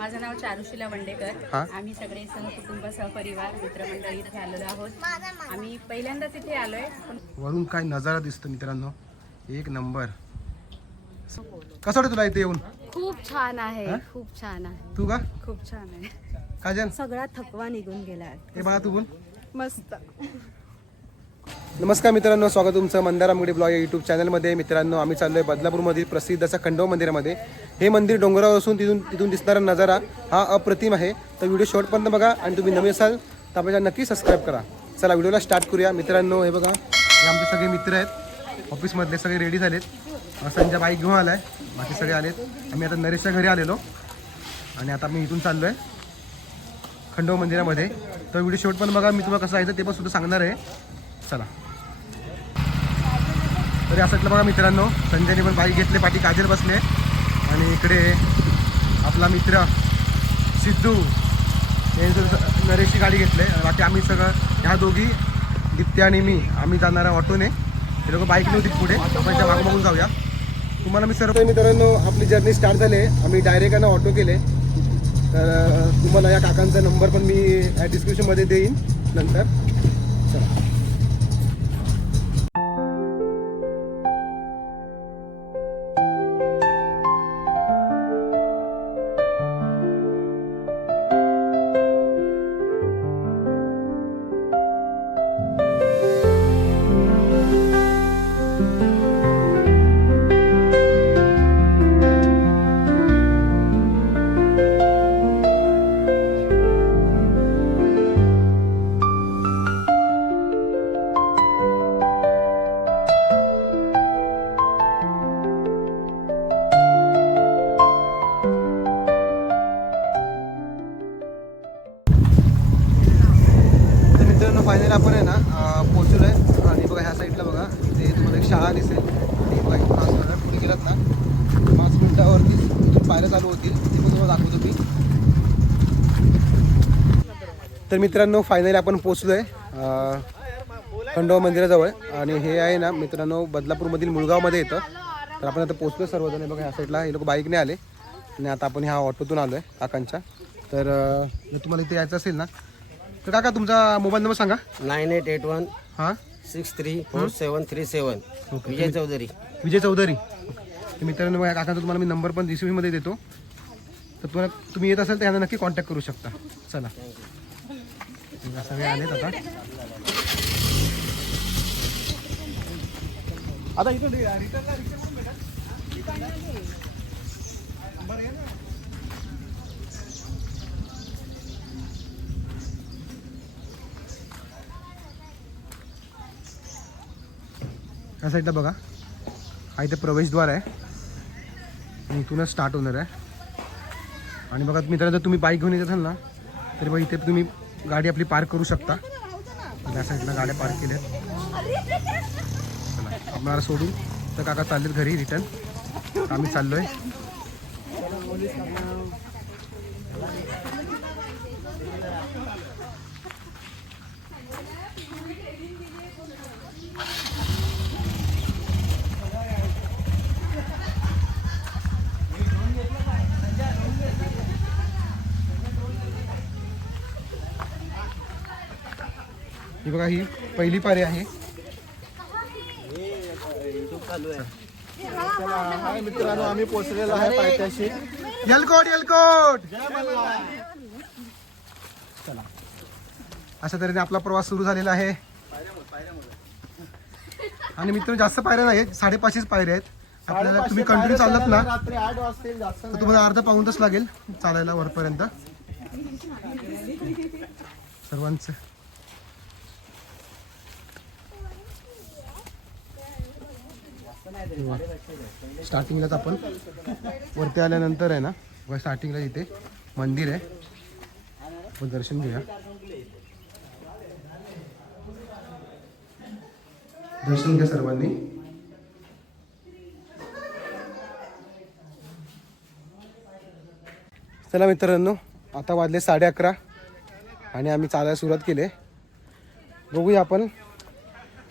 माझं नाव चारुशीला वंडेकर. हा. आम्ही सगळे सहकुटुंब सहपरिवार मित्रमंडळी इथे आलेलो आहोत. आम्ही पहिल्यांदाच इथे आलोय. वरून काय नजारा दिसतो मित्रांनो, एक नंबर. कसं वाटतं तुला इथे येऊन? खूप छान आहे, खूप छान आहे. तू का खूप छान आहे. काजल? सगळा थकवा निघून गेला. हे बाळा तू बोल. मस्त. नमस्कार मित्रांनो, स्वागत तुमचं मंदारा मुगडे ब्लॉग या यूट्यूब चॅनलमध्ये. मित्रांनो, आम्ही चाललोय बदलापूरमधील प्रसिद्ध असं खंडोबा मंदिरामध्ये. हे मंदिर डोंगरावर असून तिथून दिसणारा नजारा हा अप्रतिम आहे. तर व्हिडिओ शेवटपर्यंत बघा आणि तुम्ही नवे असाल तर आपल्याला नक्की सबस्क्राईब करा. चला व्हिडिओला स्टार्ट करूया. मित्रांनो, हे बघा, हे आमचे सगळे मित्र आहेत, ऑफिसमधले सगळे रेडी झालेत. संजय बाईक घेऊन आलाय, बाकी सगळे आलेत. आम्ही आता नरेशच्या घरी आलेलो आणि आता मी इथून चाललो आहे खंडोबा मंदिरामध्ये. तर व्हिडिओ शेवटपर्यंत बघा, मी तुम्हाला कसं जायचं ते पण सुद्धा सांगणार आहे. चला. तर या साईडला बघा मित्रांनो, संजयने पण बाईक घेतले, पाठी काजल बसले आणि इकडे आपला मित्र सिद्धू यांचं नरेशची गाडी घेतली. बाकी आम्ही सगळं, ह्या दोघी दीप्ती आणि मी, आम्ही जाणार ऑटोने. ते लोक बाईक नव्हती पुढे, आपण त्या मागं बघून जाऊया. तुम्हाला मी सर्व मित्रांनो, आपली जर्नी स्टार्ट झाली. आम्ही डायरेक्ट यांना ऑटो केले. तर तुम्हाला या काकांचा नंबर पण मी डिस्क्रिप्शनमध्ये देईन नंतर. चला. फायनल आपण आहे ना पोहोचलो आहे. आणि बघा ह्या साईडला बघा, इथे तुम्हाला एक शाळा दिसेल. आणि बघा इथून असं पुढे गेलात ना 5 मिनिटावरती पायऱ्या चालू होतील, ती पण तुम्हाला दाखवतो मी. तर मित्रांनो, फायनली आपण पोहोचलो आहे खंडोबा मंदिराजवळ. आणि हे आहे ना मित्रांनो, बदलापूरमधील मुळगावमध्ये येतं. तर आपण आता पोहोचलो सर्वजण. बघा ह्या साईडला हे लोक बाईकने आले आणि आता आपण ह्या ऑटोतून आलो आहे काकांच्या. तर तुम्हाला इथे यायचं असेल ना तर काका तुमचा मोबाईल नंबर सांगा. 9881 हां 634737. विजय चौधरी. विजय चौधरी. मित्रांनो, बघा काकांचा तुम्हाला मी नंबर पण डिस्क्रिप्शनमध्ये देतो. तर तुम्ही येत असाल तर यांना नक्की कॉन्टॅक्ट करू शकता. चला, सगळे आलेत आता. आता इथं या साईडला बघा, हा इथे प्रवेशद्वार आहे आणि इथूनच स्टार्ट होणार आहे. आणि बघा मित्रांनो, जर तुम्ही बाईक घेऊन येत असाल ना तर बघा इथे तुम्ही गाडी आपली पार्क करू शकता. या साईडला गाड्या पार्क केल्या. चला, आपल्याला सोडून तर काका चाललेत घरी रिटर्न. आम्ही चाललो आहे. ही बघा, ही पहिली पायरी आहे. मित्रांनो, आम्ही पोहोचलेलो आहे पायथ्याशी. यलकोट यलकोट. चला, अशा तऱ्हेने आपला प्रवास सुरू झालेला आहे. आणि मित्र, जास्त पायऱ्या नाही आहेत, 550 पायऱ्या आहेत. आपल्याला तुम्ही कंटिन्यू चाललात ना रात्री 8 वाजतील. जास्त तर तुम्हाला अर्धा पाऊण तास लागेल चालायला वरपर्यंत सर्वांचं. स्टार्टिंगलाच आपण वरती आल्यानंतर आहे ना, स्टार्टिंगला इथे मंदिर आहे, आपण दर्शन घेऊया. दर्शन घ्या सर्वांनी. चला मित्रांनो, आता वाजले 11:30 आणि आम्ही चालायला सुरुवात केली. बघूया आपण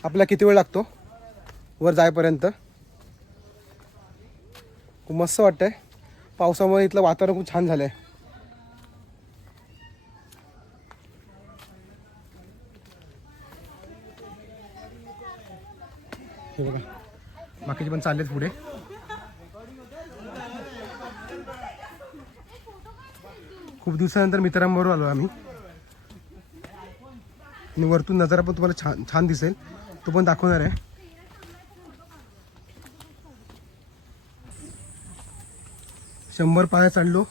आपला किती वेळ लागतो वर जायपर्यंत. खूप मस्त वाटतंय. पावसामुळे इथलं वातावरण खूप छान झालं आहे. हे बघा बाकीचे पण चाललेत पुढे. खूप दिवसानंतर मित्रांबरोबर आलो आम्ही आणि वरतून नजारा पण तुम्हाला छान छान दिसेल, तो पण दाखवणार आहे. शंभर पाया चढलो,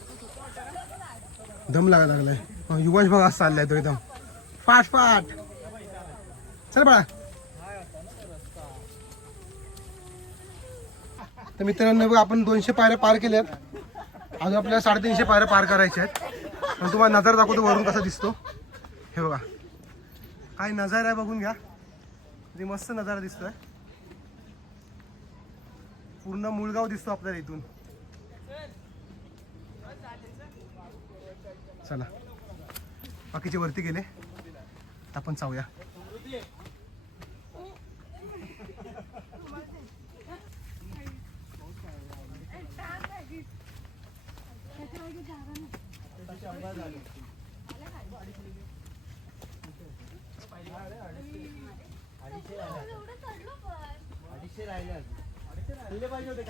दम लागायला लागलाय. युवांश बघा असं चाललाय तो एकदम फाट फाट. चल बाळा. तर मित्रांनो बघा आपण 200 पायऱ्या पार केल्यात, अजून आपल्याला 350 पायऱ्या पार करायच्या आहेत. पण तुम्हाला नजारा दाखवतो वरून कसा दिसतो. हे बघा काय नजारा आहे बघून घ्या, किती मस्त नजारा दिसतोय. पूर्ण मुळगाव दिसतो आपल्याला इथून. चला बाकीचे वरती गेले, आपण जाऊया.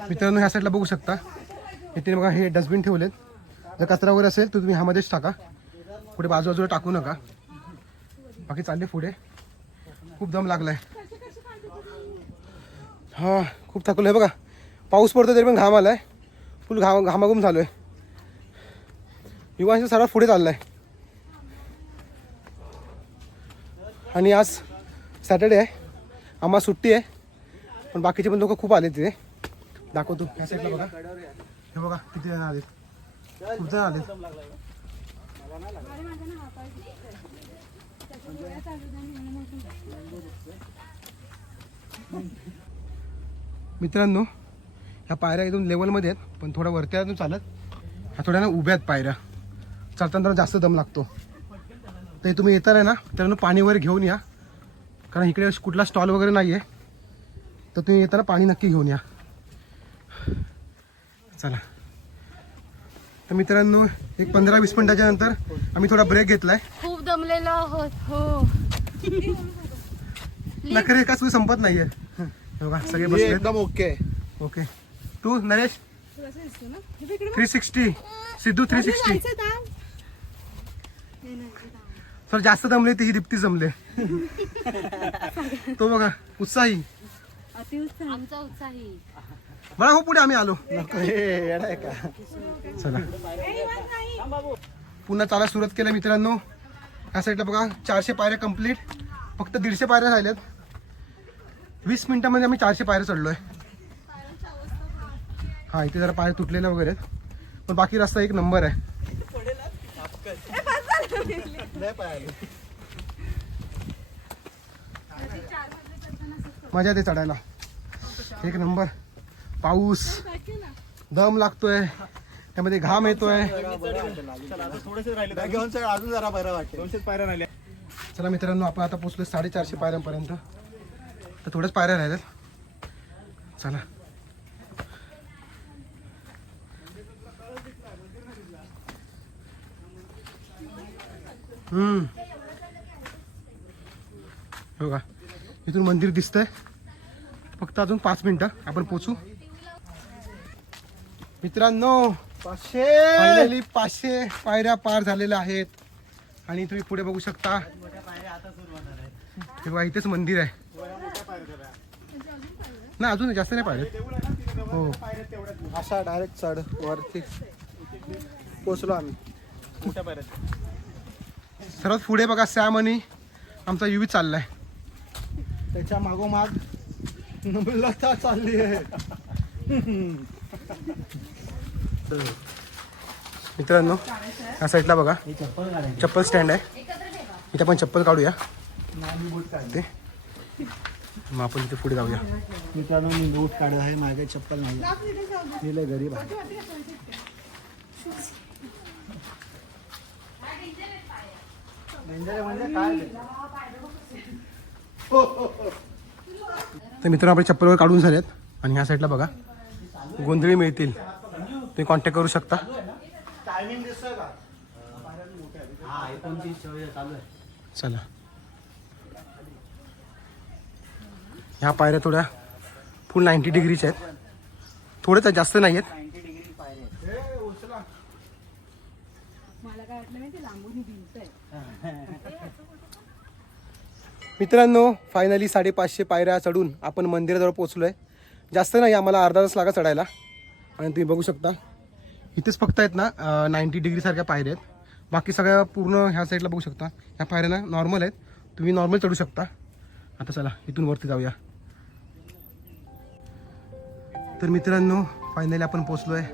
मित्रांनो ह्या साईडला बघू शकता, इथे बघा हे डस्टबिन ठेवलेत. जर कचरा वगैरे असेल तर तुम्ही ह्यामध्येच टाका, पुढे बाजूबाजूला टाकू नका. बाकी चालले पुढे. खूप दम लागलाय, हा खूप थकलोय. बघा पाऊस पडतो तरी पण घाम आलाय, फुल घामाघूम झालोय. युवांचा सर्वात पुढे चाललाय. आणि आज सॅटर्डे आहे, आम्हाला सुट्टी आहे, पण बाकीचे पण लोक खूप आले तिथे. दाखवतो ह्या साईडला बघा. हे बघा किती जण आले, खूप जण आले. मित्रांनो ह्या पायऱ्या एकदम लेवलमध्ये आहेत, पण थोडा वरती आहे चालत. ह्या थोड्या ना उभ्या आहेत पायऱ्या, चढताना जास्त दम लागतो. तर तुम्ही येताना ना तर पाणी वगैरे घेऊन या, कारण इकडे कुठला स्टॉल वगैरे नाही आहे. तर तुम्ही येताना पाणी नक्की घेऊन या. चला तर मित्रांनो एक 15-20 मिनिटाच्या नंतर आम्ही थोडा ब्रेक घेतलाय. खूप दमलेलो आहोत. हो नखरे एकाच वेळी संपत नाहीये. बघा सगळे बसले एकदम ओके. ओके. तू नरेश 360, सिद्धू 360. सर जास्त दमले ती दीप्ती जमले. तो बघा उत्साही, आमचा उत्साही. बघा हो पुढे आम्ही आलो. चला पुन्हा चाला सुरुवात केलं मित्रांनो. या साईडला बघा 400 पायऱ्या कंप्लीट, फक्त 150 पायऱ्या राहिल्यात. 20 मिनिटांमध्ये आम्ही 400 पायऱ्या चढलोय. हा इथे जरा पाय तुटलेले वगैरे, पण बाकी रस्ता एक नंबर आहे. मजा येते चढायला, एक नंबर. पाऊस, दम लागतोय, त्यामध्ये घाम येतोय. अजून जरा बरं वाटतं. 200 पायऱ्या राहिल्या. चला मित्रांनो आपण आता पोहोचलो 450 पायऱ्यांपर्यंत. तर थोड्याच पायऱ्या राहिल्यात. चला बघा इथून मंदिर दिसतंय. फक्त अजून 5 मिनिटं आपण पोचू. मित्रांनो 500 पायऱ्या पार झालेल्या आहेत. आणि तुम्ही पुढे बघू शकता, हे बघा इथेच मंदिर आहे. नाही अजून जास्त नाही पायऱ्या. हो असा डायरेक्ट चढ वरती पोचलो आम्ही. मोठ्या पायऱ्यात सर्वात पुढे बघा सॅम आणि आमचा युवी चाललाय. त्याच्या मागोमाग लता चालली आहे. मित्रांनो या साईडला बघा चप्पल स्टँड आहे, इथे आपण चप्पल काढूया. ते मग आपण इथे पुढे जाऊया. मित्रांनो मी बूट काढत आहे, मागे चप्पल नाही. मी लय गरीब आहे. तर मित्रांनो आपले चप्पल वगैरे काढून झालेत. आणि ह्या साईडला बघा गोंधळी मिळतील, तुम्ही कॉन्टॅक्ट करू शकता. चला ह्या पायऱ्या थोड्या फुल 90 डिग्रीचे आहेत, थोडेच आहेत, जास्त नाही आहेत. मला काय वाटलं माहिती लांबून भिंत मित्रांनो फायनली 550 पायऱ्या चढून आपण मंदिराजवळ पोहोचलो आहे. जास्त नाही, आम्हाला अर्धा तास लागा चढायला. आणि तुम्ही बघू शकता इथेच फक्त आहेत ना 90 डिग्रीसारख्या पायऱ्या आहेत. बाकी सगळ्या पूर्ण ह्या साईडला बघू शकता, ह्या पायऱ्या ना नॉर्मल आहेत, तुम्ही नॉर्मल चढू शकता. आता चला इथून वरती जाऊया. तर मित्रांनो फायनली आपण पोचलो आहे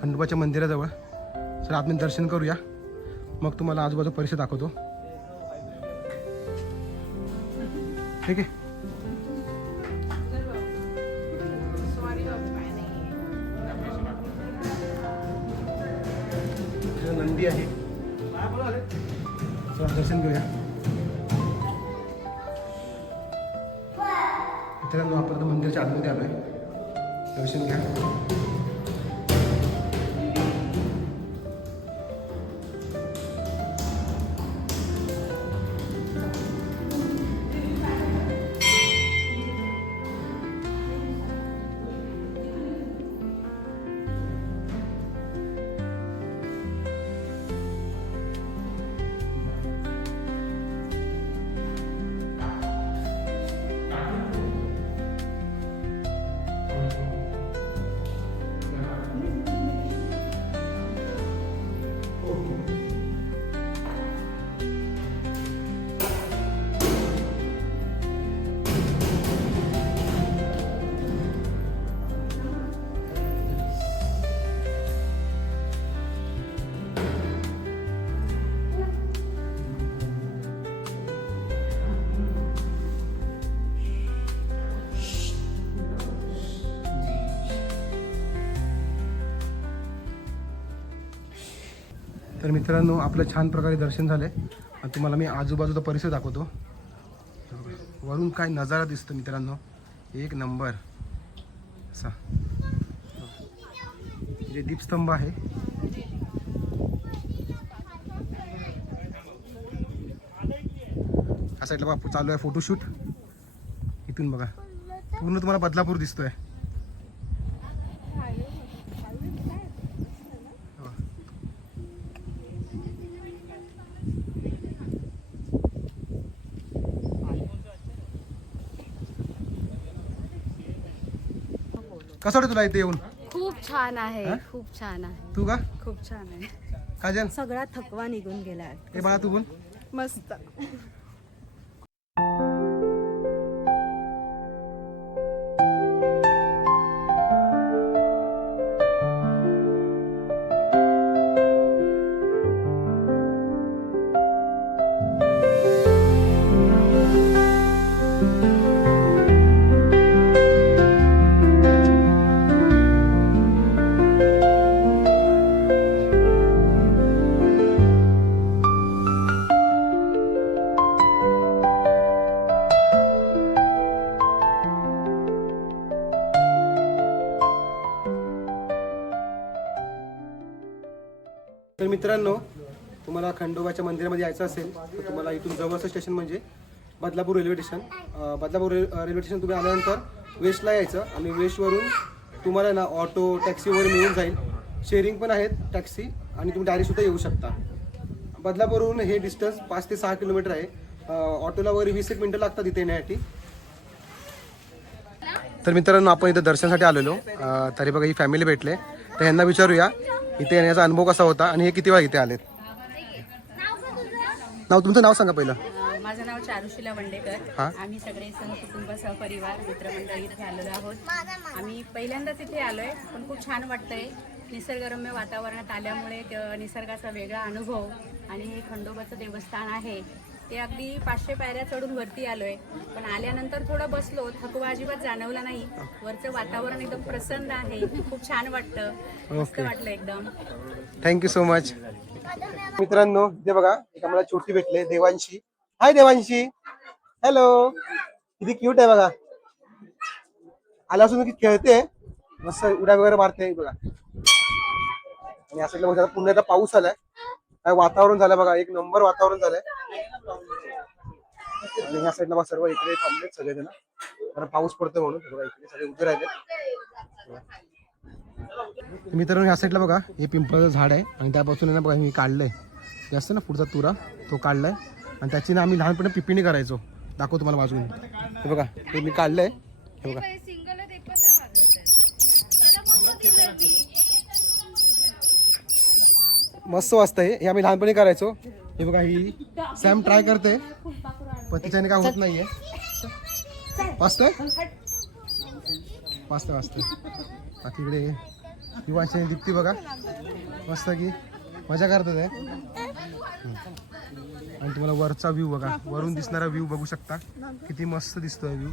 खंडोबाच्या मंदिराजवळ. चला आतमध्ये दर्शन करूया, मग तुम्हाला आजूबाजू परिसर दाखवतो. ठीक आहे. नंदी आहे, चला दर्शन घेऊया. मित्रांनो आपण आता मंदिराच्या आतमध्ये आलोय, दर्शन घ्या. तर मित्रांनो आपलं छान प्रकारे दर्शन झालंय. आणि तुम्हाला मी आजूबाजूचा परिसर दाखवतो. वरून काय नजारा दिसतो मित्रांनो, एक नंबर असा. जे दीपस्तंभ आहे हा साईडला बघा चालू आहे फोटोशूट. इथून बघा पूर्ण तुम्हाला बदलापूर दिसतोय. कसं वाटतं तुला इथे येऊन? खूप छान आहे, खूप छान आहे. तू का? खूप छान आहे. काजल सगळा थकवा निघून गेला. हे बाळा तू पण मस्त. तर मित्रांनो तुम्हाला खंडोबाच्या मंदिरामध्ये यायचं असेल तर तुम्हाला इथून जवळचं स्टेशन म्हणजे Badlapur railway station. Badlapur railway station तुम्ही आल्यानंतर वेस्टला यायचं आणि वेस्टवरून तुम्हाला ना ऑटो टॅक्सी वगैरे मिळून जाईल. शेअरिंग पण आहेत टॅक्सी आणि तुम्ही डायरेक्टसुद्धा येऊ शकता. बदलापूरवरून हे डिस्टन्स 5 ते 6 किलोमीटर आहे. ऑटोला वगैरे 20 मिनटं लागतात इथे येण्यासाठी. तर मित्रांनो आपण इथं दर्शनासाठी आलेलो. तरी बघा ही फॅमिली भेटले, तर यांना विचारूया इथे येण्याचा अनुभव कसा होता आणि हे किती वेळा इथे आलेत. तुमचं नाव सांगा पहिलं. माझं नाव चारुशीला वंडेकर. आम्ही सगळे सहकुटुंब सहपरिवार मित्रमंडळी इथे आलेलो आहोत. आम्ही पहिल्यांदाच इथे आलोय, पण खूप छान वाटतंय. निसर्गरम्य वातावरणात आल्यामुळे निसर्गाचा वेगळा अनुभव आणि हे खंडोबाचं देवस्थान आहे ते अगदी 500 पायऱ्या चढून वरती आलोय. पण आल्यानंतर थोडं बसलो, थकवा अजिबात जाणवला नाही. वरचं वातावरण एकदम प्रसन्न आहे, खूप छान वाटतं, मस्त वाटलं एकदम. Thank you so much. मित्रांनो इथे बघा एक आम्हाला छोटी भेटले, देवांशी. हाय देवांशी, हॅलो. किती क्यूट आहे बघा. आल्यापासून किती खेळते, मस्त उड्या वगैरे मारते बघा. आणि या साईडला बघा पुन्हा पाऊस आलाय, काय वातावरण झालं बघा, एक नंबर वातावरण झालंय. आणि या साईडला बघा सर्व इकडे थांबलेत सगळेजण. कारण पाऊस पडतो म्हणून बघा इकडे सगळे उभे राहिले. मित्रांनो ह्या साईडला बघा हे पिंपळाचं झाड आहे आणि त्यापासून आहे ना बघा मी काढलंय ते असतं ना पुढचा तुरा तो काढलाय आणि त्याची ना आम्ही लहानपणी पिपिणी करायचो. दाखवतो तुम्हाला वाजवून. हे बघा ते मी काढलंय. हे बघा मस्त वाजतंय. हे आम्ही लहानपणी करायचो. हे बघा ही सॅम ट्राय करते पण तिच्याने काय होत नाहीये. वाजतंय वाजतंय वाजतंय. बाकी इकडे युवांशी दीप्ती बघा मस्त की मजा करतात आहे. आणि तुम्हाला वरचा व्ह्यू बघा वरून दिसणारा व्ह्यू बघू शकता किती मस्त दिसतोय व्ह्यू.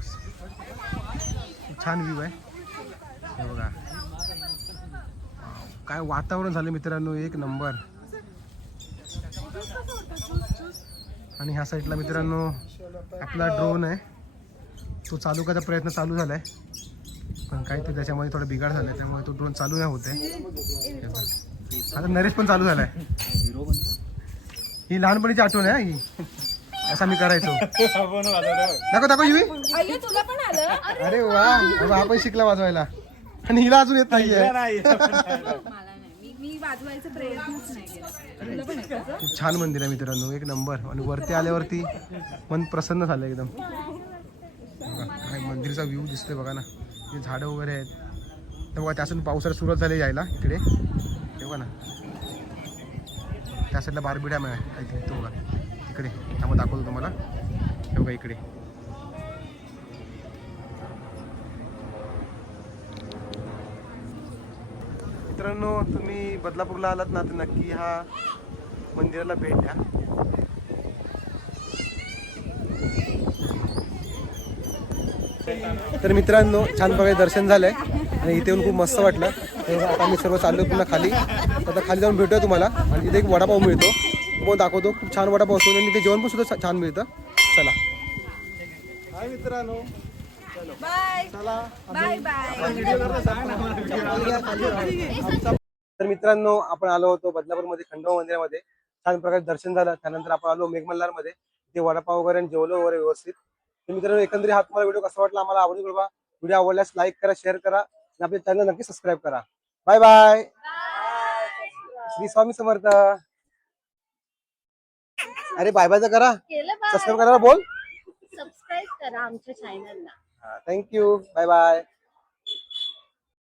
छान व्ह्यू आहे. हे बघा काय वातावरण झालं मित्रांनो एक नंबर. आणि ह्या साईडला मित्रांनो आपला ड्रोन आहे तो चालू करायचा प्रयत्न चालू झालाय पण काहीतरी त्याच्यामध्ये थोडा बिघाड झालाय त्यामुळे तो ड्रोन चालू नाही होते. आता नरेश पण चालू झालाय. ही लहानपणीची आठवण आहे ही असं मी करायचो. दाखव दाखव युवी. अरे वा आपण शिकला वाजवायला आणि हिला अजून येत नाहीये. खूप छान मंदिर आहे मित्रांनो एक नंबर. आणि वरती आल्यावरती मन प्रसन्न झालं एकदम. काय मंदिरचा व्ह्यू दिसतोय बघा ना. हे झाडं वगैरे आहेत तेव्हा त्यासून पावसाळ्यात सुरुवात झाली यायला इकडे. तेव्हा ना त्या साईडला बारबी डॅम आहे आय थिंक तो बघा तिकडे. त्यामुळे दाखवतो तुम्हाला. हे बघा इकडे मित्रांनो तुम्ही बदलापूरला आलात ना तर नक्की ह्या मंदिराला भेट द्या. तर मित्रांनो छान प्रकारे दर्शन झालंय आणि इथे येऊन खूप मस्त वाटलं. आता आम्ही सर्व चाललो पुन्हा खाली. आता खाली जाऊन भेटूया तुम्हाला. आणि तिथे एक वडापाव मिळतो तो दाखवतो. खूप छान वडापाव असतो आणि तिथे जेवण पण सुद्धा छान मिळतं. चला हाय मित्रांनो बाय. तर मित्रांनो आपण आलो होतो बदलापूरमध्ये खंडोबा मंदिरामध्ये. छान प्रकारे दर्शन झालं. त्यानंतर आपण आलो मेघमल्हारमध्ये. तिथे वडापाव वगैरे जेवलो वगैरे व्यवस्थित. तर मित्रांनो एकंदरीत हा तुम्हाला व्हिडिओ कसा वाटला आम्हाला आवडून बघा. व्हिडिओ आवडल्यास लाईक करा शेअर करा आणि आपल्या चॅनल नक्की सबस्क्राईब करा. Bye bye. श्री स्वामी समर्थ. अरे बाय बाय करा सबस्क्राईब करा बोल. सबस्क्राईब करा आमच्या चॅनलला. Thank you bye bye.